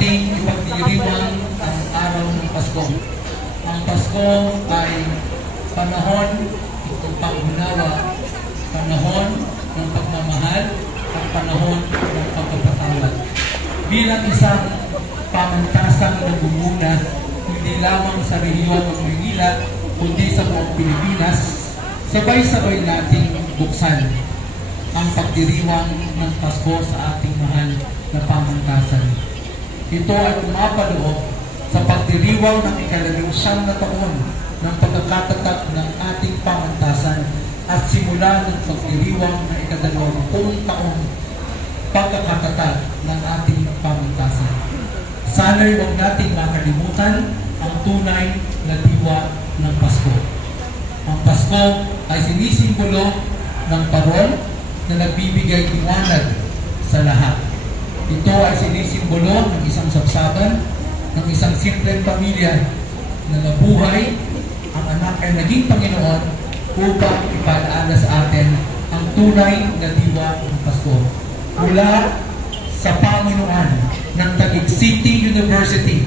ating ipagdiriwang ang araw ng Pasko. Ang Pasko ay panahon ng pag-unawa, panahon ng pagmamahal, at panahon ng pagpapatawad. Bilang isang pamantasang nagmumuna, hindi lamang sa rehiyon ng Maynila, kundi sa buong Pilipinas, sabay-sabay nating buksan ang pagdiriwang ng Pasko sa ating mahal na pamantasan. Ito ay pumapaloob sa pagdiriwang ng ika-19 na taon ng pagkakatatag ng ating pamantasan at simula ng pagdiriwang ng ika-20 taon pagkakatatag ng ating pamantasan. Sana'y huwag nating makalimutan ang tunay na diwa ng Pasko. Ang Pasko ay sinisimbolo ng parol na nagbibigay liwanag sa lahat. Ito ay sinisimbolo ng isang sabsaban, ng isang simpleng pamilya na nabuhay, ang anak ay naging Panginoon upang ipalaala sa atin ang tunay na diwa ng Pasko. Mula sa pamunuan ng Taguig City University,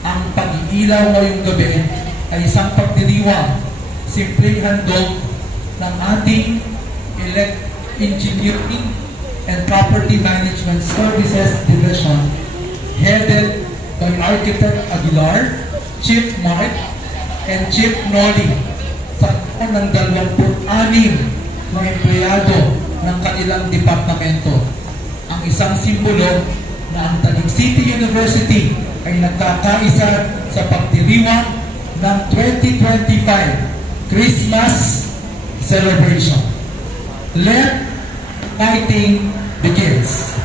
ang pag-iilaw ngayong gabi ay isang pagdiriwang, simpleng handog ng ating Engineering and Property Management Services Division, headed by Architect Aguilar, Chief Mark, and Chief Noli, sa ng 26 na empleyado ng kanilang departamento. Ang isang simbolo na ang Taguig City University ay nagkakaisa sa pagdiriwang ng 2025 Christmas celebration. Let lighting begins.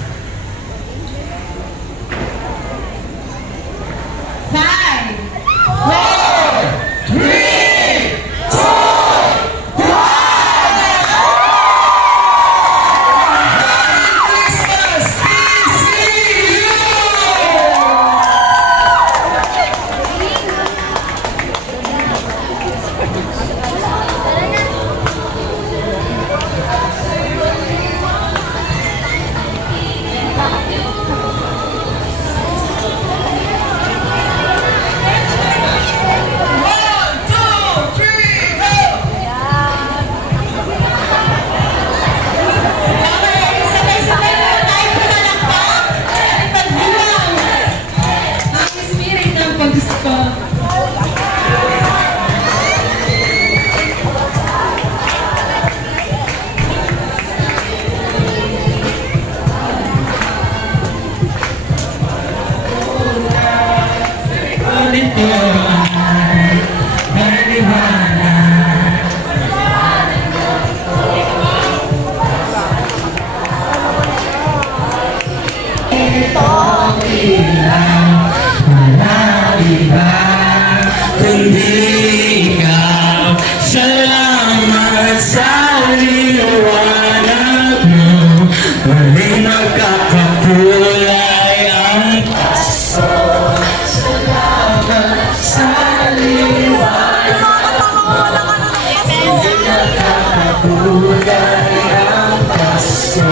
5, 4, 3, 2, 1. Christmas PCU! Salamat sa liwanag mo, muling magkakakulay ang Pasko. Salamat sa liwanag mo, muling magkakakulay ang Pasko.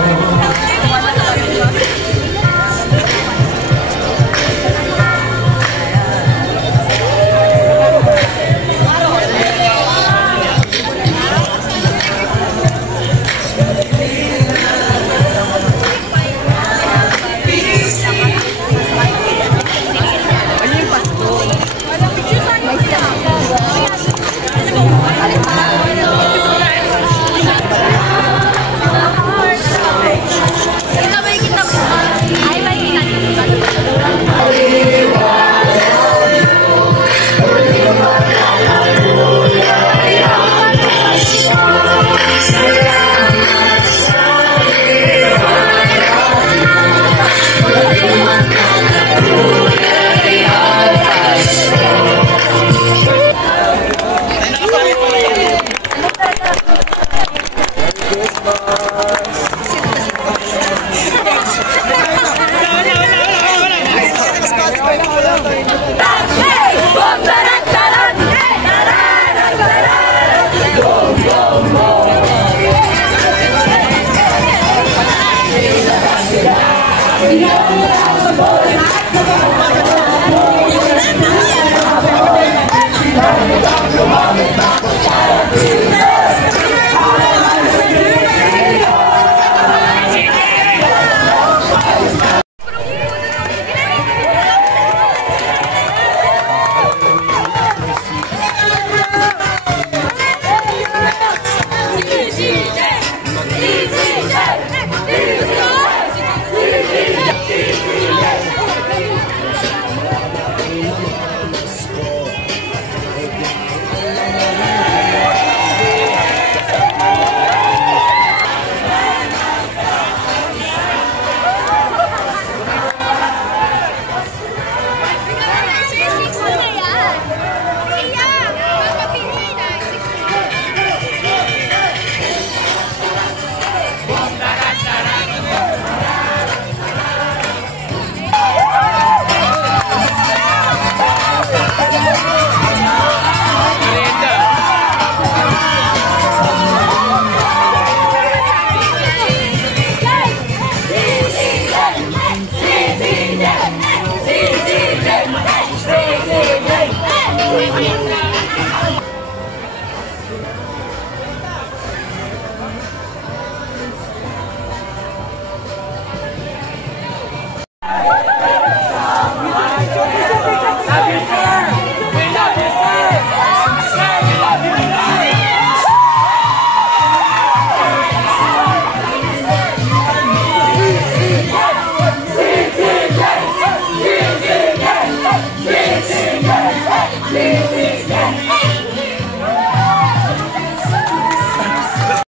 iyong pagkabulat.